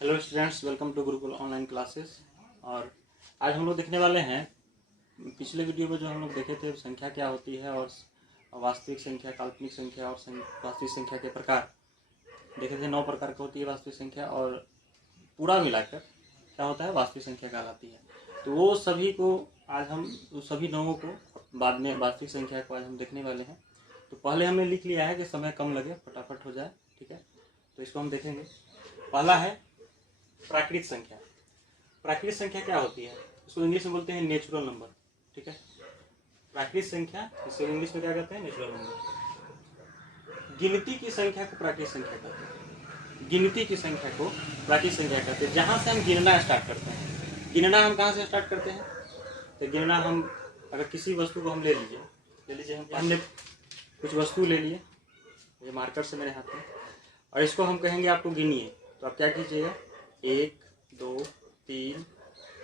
Hello students, welcome to Gurukul online classes. और आज हम लोग देखने वाले हैं, पिछले वीडियो में जो हम लोग देखे थे संख्या क्या होती है और वास्तविक संख्या, काल्पनिक संख्या और वास्तविक संख्या के प्रकार देखे थे। 9 प्रकार की होती है वास्तविक संख्या और पूरा मिलाकर क्या होता है वास्तविक संख्या कहलाती है। तो वो सभी को आज हम सभी 9 को बाद में वास्तविक संख्या को आज हम देखने वाले हैं। तो पहले हमने लिख लिया है कि समय कम लगे, फटाफट हो जाए, ठीक है। तो इसको हम देखेंगे। पहला है प्राकृत संख्या। प्राकृत संख्या क्या होती है? इसको इंग्लिश में बोलते हैं नेचुरल नंबर, ठीक है। प्राकृत संख्या, इसको इंग्लिश में क्या कहते हैं? Natural number. गिनती की संख्या को प्राकृत संख्या कहते हैं। गिनती की संख्या को प्राकृत संख्या कहते हैं। जहां से हम गिनना स्टार्ट करते हैं। गिनना हम कहां से स्टार्ट करते हैं? तो गिनना हम अगर किसी वस्तु को हम ले लीजिए हमने कुछ वस्तु ले लिए, ये मार्कर से मेरे हाथ में, और इसको हम कहेंगे आपको गिनिए। तो आप क्या कीजिएगा? 1 2 3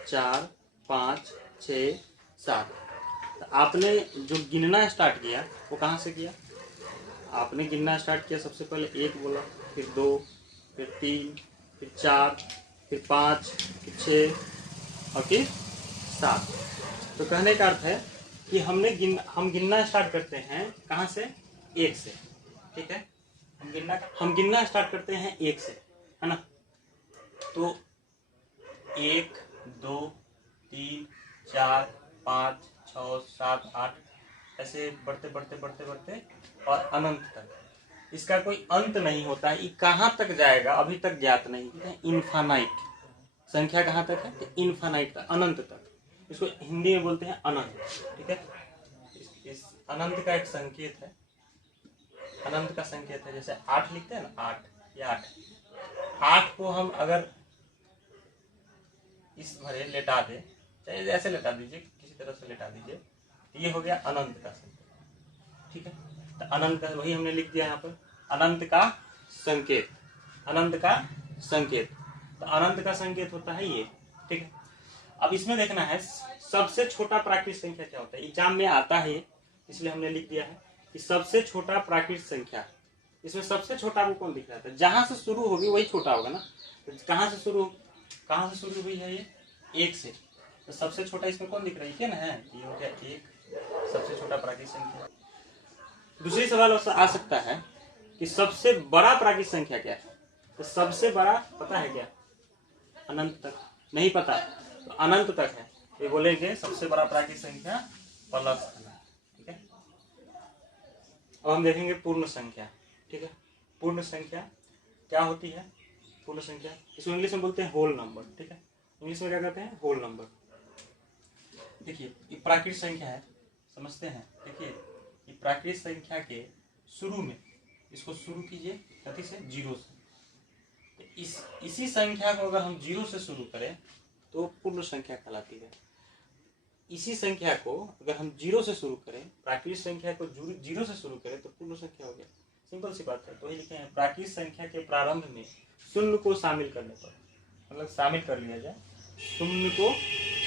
4 5 6 7। तो आपने जो गिनना स्टार्ट किया वो कहाँ से किया? आपने गिनना स्टार्ट किया, सबसे पहले 1 बोला, फिर 2, फिर 3, फिर 4, फिर 5, फिर 6 और फिर 7। तो कहने का अर्थ है कि हम गिनना स्टार्ट करते हैं कहाँ से? 1 से, ठीक है। हम गिनना स्टार्ट करते हैं 1 से, है ना। तो 1 2 3 4 5 6 7 8 ऐसे बढ़ते बढ़ते बढ़ते बढ़ते और अनंत तक। इसका कोई अंत नहीं होता है। ये कहाँ तक जाएगा अभी तक ज्ञात नहीं है। इन्फानाइट संख्या कहाँ तक है? तो इन्फानाइट तक, अनंत तक। इसको हिंदी में बोलते हैं अनंत, ठीक है। इस अनंत का एक संकेत है। अनंत का संकेत है, जैसे 8 लिखते हैं ना, 8 या 8 को हम अगर इस भरे लेटा दे, चाहे ऐसे लेटा दीजिए, किसी तरह से लेटा दीजिए, तो ये हो गया अनंत का संकेत, ठीक है। तो अनंत का वही हमने लिख दिया यहाँ पर, अनंत का संकेत। अनंत का संकेत, तो अनंत का संकेत होता है ये, ठीक है। अब इसमें देखना है सबसे छोटा प्राकृत संख्या क्या होता है। एग्जाम में आता है, इसलिए हमने लिख दिया है कि सबसे छोटा प्राकृत संख्या। इसमें सबसे छोटा वो कौन दिख रहा था? जहां से शुरू होगी वही छोटा होगा ना। तो कहां से शुरू हुई है? ये 1 से। तो सबसे छोटा इसमें कौन दिख रहा है? क्या ना है, ये हो गया 1, सबसे छोटा प्राकृत संख्या। दूसरी सवाल आ सकता है कि सबसे बड़ा प्राकृत संख्या क्या है? तो सबसे बड़ा पता है क्या? अनंत तक नहीं पता, तो अनंत तक है। ये बोलेंगे सबसे बड़ा प्राकृत संख्या प्लस, ठीक है। अब हम देखेंगे पूर्ण संख्या, ठीक है। पूर्ण संख्या क्या होती है? पूर्ण संख्या, इसको इंग्लिश में बोलते हैं होल नंबर, ठीक है। इंग्लिश में क्या कहते हैं? Whole number. देखिए ये प्राकृत संख्या है, समझते हैं। देखिए ये प्राकृत संख्या के शुरू में, इसको शुरू कीजिए कथी से? 0 से। तो इसी संख्या को अगर हम 0 से शुरू करें तो पूर्ण संख्या कहलाती है। इसी संख्या को अगर हम 0 से शुरू करें, प्राकृत संख्या को 0 से शुरू करें तो पूर्ण संख्या हो गया। सिंपल सी बात है। तो वही लिखे हैं, प्राकृत संख्या के प्रारंभ में शून्य को शामिल करने पर, मतलब शामिल कर लिया जाए, शून्य को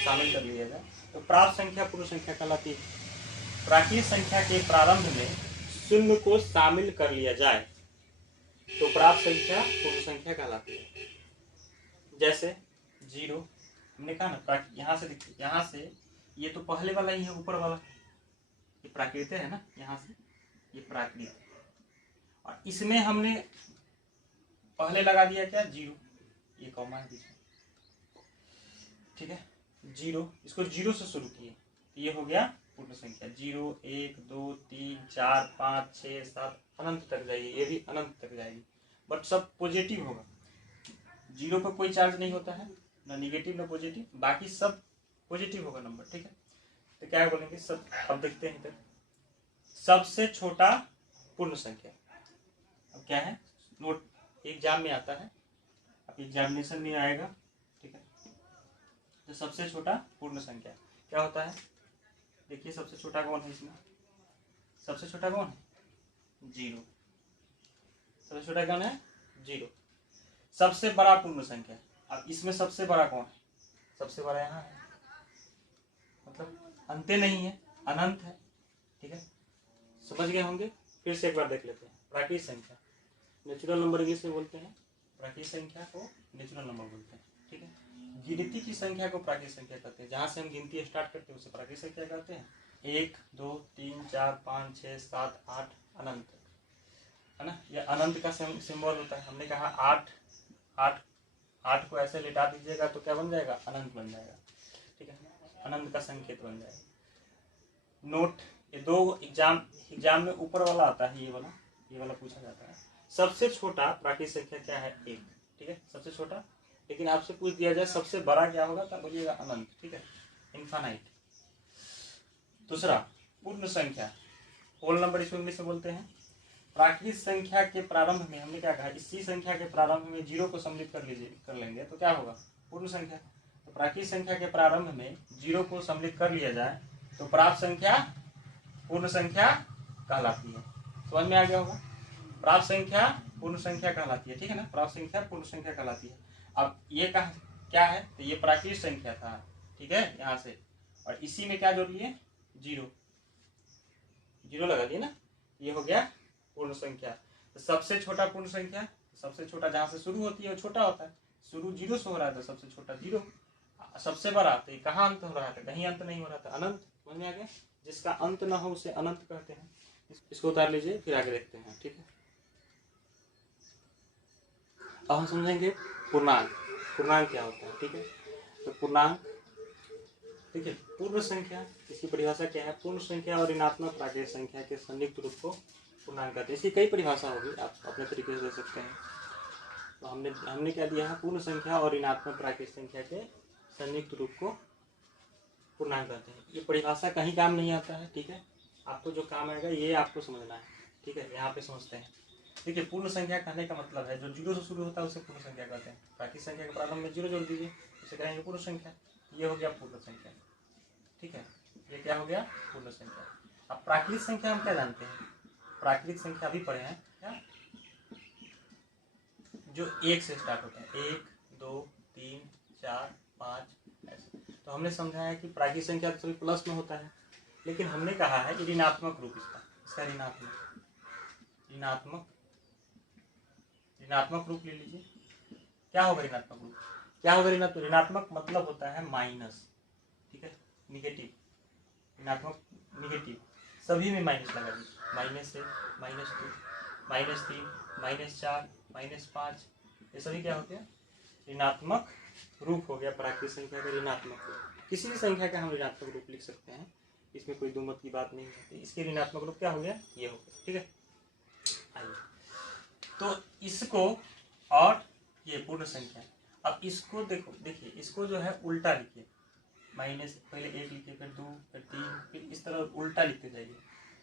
शामिल कर लिया जाए तो प्राप्त संख्या पूर्ण संख्या कहलाती है। प्राकृत संख्या के प्रारंभ में शून्य को शामिल कर लिया जाए तो प्राप्त संख्या पूर्ण संख्या कहलाती है। जैसे 0 हमने कहा ना, यहाँ से देखिए, यहाँ से ये तो पहले वाला ही है, ऊपर वाला ये प्राकृत है ना, यहाँ से ये प्राकृत, और इसमें हमने पहले लगा दिया क्या? 0, ये कॉमा है बीच में, ठीक है। 0, इसको 0 से शुरू किए तो ये हो गया पूर्ण संख्या। 0 1 2 3 4 5 6 7 अनंत तक जाएगी, ये भी अनंत तक जाएगी, बट सब पॉजिटिव होगा। 0 पर कोई चार्ज नहीं होता है, ना निगेटिव ना पॉजिटिव, बाकी सब पॉजिटिव होगा नंबर, ठीक है। तो क्या बोलेंगे सब? अब देखते हैं तक सबसे छोटा पूर्ण संख्या अब क्या है? नोट एग्जाम में आता है, अब एग्जामिनेशन में आएगा, ठीक है। तो सबसे छोटा पूर्ण संख्या क्या होता है? देखिए सबसे छोटा कौन है इसमें? सबसे छोटा कौन है? 0। सबसे छोटा कौन है? 0। सबसे बड़ा पूर्ण संख्या, अब इसमें सबसे बड़ा कौन है? सबसे बड़ा यहाँ है, मतलब अंत नहीं है, अनंत है, ठीक है। समझ गए होंगे? फिर से एक बार देख लेते हैं। प्राकृत संख्या, नेचुरल नंबर इंग्लिश में बोलते हैं प्राकृत संख्या को नेचुरल नंबर बोलते हैं, ठीक है। गिनती की संख्या को प्राकृत संख्या कहते हैं, जहाँ से हम गिनती स्टार्ट करते हैं उसे प्राकृत संख्या कहते हैं। 1 2 3 4 5 6 7 8 अनंत, है ना। ये अनंत का सिंबल होता है। हमने कहा 8 को ऐसे लिटा दीजिएगा तो क्या बन जाएगा, अनंत बन जाएगा, ठीक है। अनंत का संकेत बन जाएगा। नोट, ये दो एग्जाम में ऊपर वाला आता है, ये वाला पूछा जाता है। सबसे छोटा प्राकृत संख्या क्या है, 1, ठीक है, सबसे छोटा। लेकिन आपसे पूछ दिया जाए सबसे बड़ा क्या होगा, तब बोलिएगा अनंत, ठीक है, इनफाइनाइट। दूसरा, पूर्ण संख्या, होल नंबर इसको इंग्लिश में बोलते हैं। प्राकृत संख्या के प्रारंभ में हमने क्या कहा, इसी संख्या के प्रारंभ में 0 को सम्मिलित कर लेंगे तो क्या होगा, पूर्ण संख्या। तो प्राकृत संख्या के प्रारंभ में 0 को सम्मिलित कर लिया जाए तो प्राप्त संख्या पूर्ण संख्या कहलाती है। समझ में आ गया होगा, प्राप्त संख्या पूर्ण संख्या कहलाती है, ठीक है ना, प्राप्त संख्या पूर्ण संख्या कहलाती है। अब ये क्या है, तो ये प्राकृत संख्या था, ठीक है, यहाँ से, और इसी में क्या जोड़ लिए, 0 लगा दिए ना, ये हो गया पूर्ण संख्या। तो सबसे छोटा पूर्ण संख्या, सबसे छोटा जहां से शुरू होती है वो छोटा होता है, शुरू 0 से हो रहा था, सबसे छोटा 0। सबसे बड़ा तो ये कहाँ अंत हो रहा था, कहीं अंत नहीं हो रहा था, अनंत। समझ में आ गया, जिसका अंत ना हो उसे अनंत कहते हैं। इसको उतार लीजिए, फिर आगे देखते हैं, ठीक है। अब हम समझेंगे पूर्णांक। पूर्णांक क्या होता है, ठीक है। तो पूर्णांक, देखिए, पूर्ण संख्या, इसकी परिभाषा क्या है, पूर्ण संख्या और ऋणात्मक प्राकृत संख्या के संयुक्त रूप को पूर्णांक कहते हैं। इसकी कई परिभाषा होगी, आप अपने तरीके से दे सकते हैं। तो हमने क्या दिया है, पूर्ण संख्या और ऋणात्मक प्राकृत संख्या के संयुक्त रूप को पूर्णांक कहते हैं। ये परिभाषा कहीं काम नहीं आता है, ठीक है, आपको जो काम आएगा ये आपको समझना है, ठीक है। यहाँ पे समझते हैं, देखिए, पूर्ण संख्या कहने का मतलब है जो 0 से शुरू होता है उसे पूर्ण संख्या कहते हैं। प्राकृत संख्या के प्रारंभ में 0 जोड़ दीजिए, उसे कहेंगे पूर्ण संख्या। ये हो गया पूर्ण संख्या, ठीक है, ये क्या हो गया, पूर्ण संख्या। अब प्राकृत संख्या हम क्या जानते हैं, प्राकृत संख्या भी पढ़े हैं क्या, जो 1 से स्टार्ट होता है, 1 2 3 4 5 ऐसे। तो हमने समझा है कि प्राकृत संख्या तो सभी प्लस में होता है, लेकिन हमने कहा है कि ऋणात्मक रूप इसका ऋणात्मक रूप ले लीजिए। क्या होगा ऋणात्मक रूप, क्या होगा ऋणात्मक मतलब होता है माइनस, ठीक है, निगेटिव, ऋणात्मक निगेटिव, सभी में माइनस लगा दीजिए, -1 -2 -3 -4 -5, ये सभी क्या होते हैं, ऋणात्मक रूप हो गया प्राकृत संख्या का ऋणात्मक रूप। किसी भी संख्या का हम ऋणात्मक रूप लिख सकते हैं, इसमें कोई दो मत की बात नहीं है। इसके ऋणात्मक रूप क्या हो गया, ये हो गया, ठीक है। आइए, तो इसको, और ये पूर्ण संख्या, अब इसको देखिए, इसको जो है उल्टा लिखिए, माइनस पहले 1 लिखिए, फिर 2, फिर 3, फिर इस तरह उल्टा लिखते जाइए।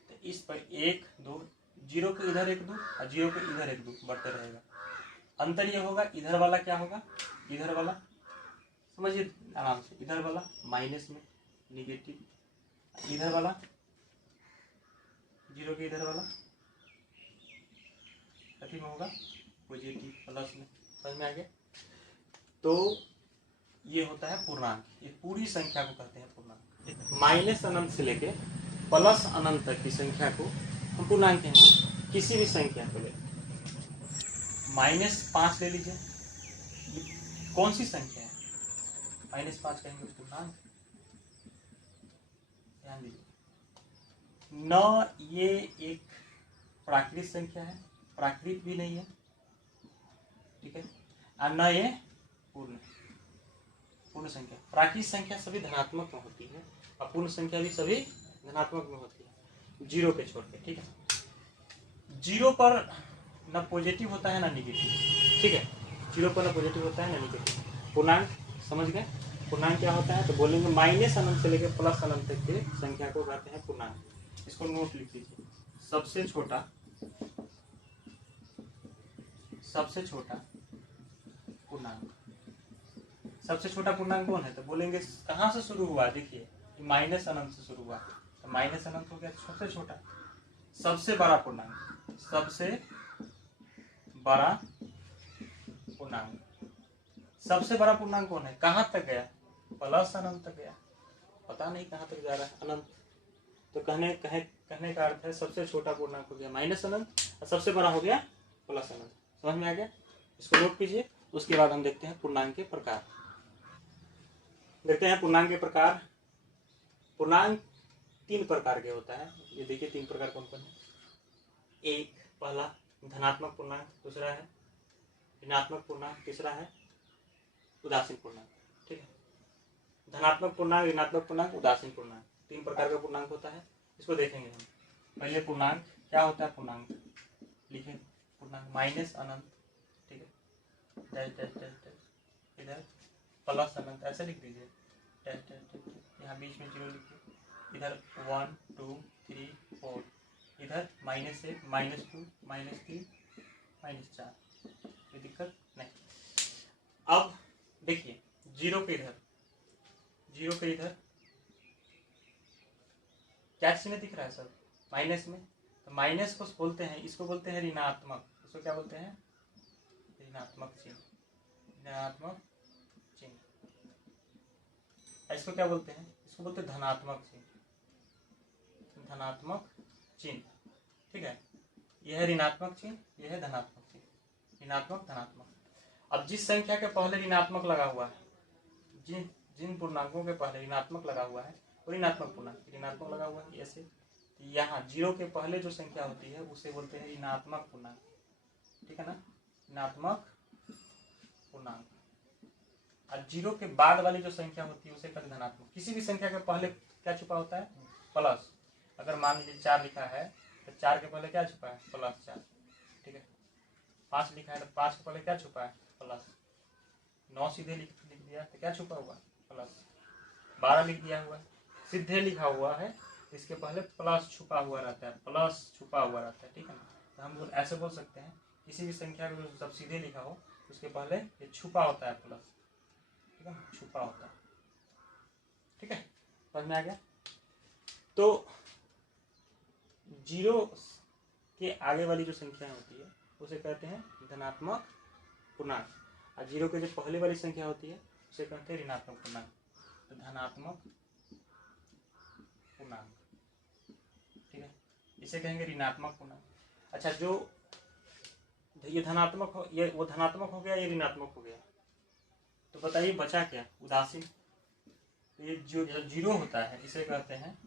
तो इस पर 1 2, 0 को इधर 1 2 और 0 को इधर 1 2 बढ़ते रहेगा। अंतर ये होगा, इधर वाला क्या होगा, इधर वाला समझिए आराम से, इधर वाला माइनस में निगेटिव, इधर वाला 0 के इधर वाला कथी में होगा, पॉजिटिव, प्लस में। समझ में आ गया। तो ये होता है पूर्णांक, ये पूरी संख्या को कहते हैं पूर्णांक। माइनस अनंत से लेके प्लस अनंत तक की संख्या को हम पूर्णांक कहेंगे। किसी भी संख्या को ले, -5 ले लीजिए, कौन सी संख्या है, -5 कहेंगे पूर्णांक। ध्यान दीजिए, न ये एक प्राकृत संख्या है, प्राकृत भी नहीं है, ठीक है, और न ये पूर्ण संख्या। प्राकृत संख्या सभी धनात्मक में होती है और पूर्ण संख्या भी सभी धनात्मक में होती है, 0 के छोड़ के, ठीक है। 0 पर न पॉजिटिव होता है ना निगेटिव, ठीक है, 0 पर न पॉजिटिव होता है ना निगेटिव। पूर्णांक समझ गए, पूर्णांक क्या होता है, तो बोलेंगे माइनस अनंत से लेकर प्लस अनंत तक के संख्या को कहते हैं पूर्णांक। इसको नोट लिख लीजिए, सबसे छोटा पूर्णांक, सबसे छोटा पूर्णांक कौन है, तो बोलेंगे कहाँ से शुरू हुआ, देखिए माइनस अनंत से शुरू हुआ, तो माइनस अनंत हो गया सबसे छोटा। सबसे बड़ा पूर्णांक, सबसे बड़ा पूर्णांक कौन है, कहाँ तक गया, प्लस अनंत तक गया, पता नहीं कहाँ तक जा रहा है, अनंत। तो कहने का अर्थ है सबसे छोटा पूर्णांक हो गया माइनस अनंत और सबसे बड़ा हो गया प्लस अनंत। समझ में आ गया। इसको नोट कीजिए। उसके बाद हम देखते हैं पूर्णांक के प्रकार। देखते हैं पूर्णांक के प्रकार। पूर्णांक 3 प्रकार के होता है। ये देखिए 3 प्रकार कौन कौन है। एक पहला धनात्मक पूर्णांक, दूसरा है ऋणात्मक पूर्णांक, तीसरा है उदासीन पूर्णांक। ठीक है, धनात्मक पूर्णांक, ऋणात्मक पूर्णांक, उदासीन पूर्णांक, 3 प्रकार का पूर्णांक होता है। इसको देखेंगे हम। पहले पूर्णांक क्या होता है। पूर्णांक लिखे, पूर्णांक माइनस अनंत, ठीक है, डैश डैश डैश डैश, इधर प्लस अनंत, ऐसे लिख दीजिए, डैश डैश डैश, यहाँ बीच में 0 लिखिए, इधर 1 2 3 4, इधर -1 -2 -3 -4, कोई दिक्कत नहीं। अब देखिए 0 के इधर, 0 के इधर क्या चिन्ह दिख रहा है सर, माइनस में। तो माइनस को बोलते हैं, इसको बोलते हैं ऋणात्मक। इसको क्या बोलते हैं, ऋणात्मक चिन्ह, ऋणात्मक चिन्ह। इसको क्या बोलते हैं, इसको बोलते हैं धनात्मक चिन्ह, धनात्मक चिन्ह। ठीक है, यह है ऋणात्मक चिन्ह, यह है धनात्मक चिन्ह, ऋणात्मक धनात्मक। अब जिस संख्या के पहले ऋणात्मक लगा हुआ है, जिन जिन पूर्णांकों के पहले ऋणात्मक लगा हुआ है वो ऋणात्मक पूर्णांक, ऋणात्मक लगा हुआ है ऐसे। यहाँ 0 के पहले जो संख्या होती है उसे बोलते हैं ऋणात्मक पूर्णांक। ठीक है ना, ऋणात्मक पूर्णांक। और 0 के बाद वाली जो संख्या होती है उसे कहते हैं धनात्मक। किसी भी संख्या के पहले क्या छुपा होता है, प्लस। अगर मान लीजिए 4 लिखा है तो 4 के पहले क्या छुपा है, +4। ठीक है, 5 लिखा है तो 5 के पहले क्या छुपा है, प्लस। 9 सीधे लिख दिया तो क्या छुपा हुआ, प्लस। 12 लिख दिया हुआ है, सीधे लिखा हुआ है, इसके पहले प्लस छुपा हुआ रहता है, प्लस छुपा हुआ रहता है। ठीक है ना, तो हम ऐसे बोल सकते हैं किसी भी संख्या को जब सीधे लिखा हो उसके पहले ये छुपा होता है प्लस। ठीक है, छुपा होता है। ठीक है, समझ में आ गया। तो 0 के आगे वाली जो संख्या होती है उसे कहते हैं धनात्मक पूर्णांक, और 0 के जो पहले वाली संख्या होती है उसे कहते हैं ऋणात्मक पूर्णांक। तो धनात्मक पूर्णांक, ठीक है, इसे कहेंगे ऋणात्मक पूर्णांक। अच्छा, जो ये धनात्मक हो, ये वो धनात्मक हो गया, ये ऋणात्मक हो गया, तो बताइए बचा क्या, उदासीन। तो ये जो 0 होता है इसे कहते हैं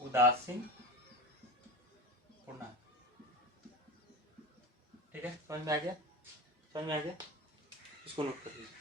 उदासीन पूर्णांक। ठीक है, समझ में आ गया, समझ में आ गया, इसको नोट कर लीजिए।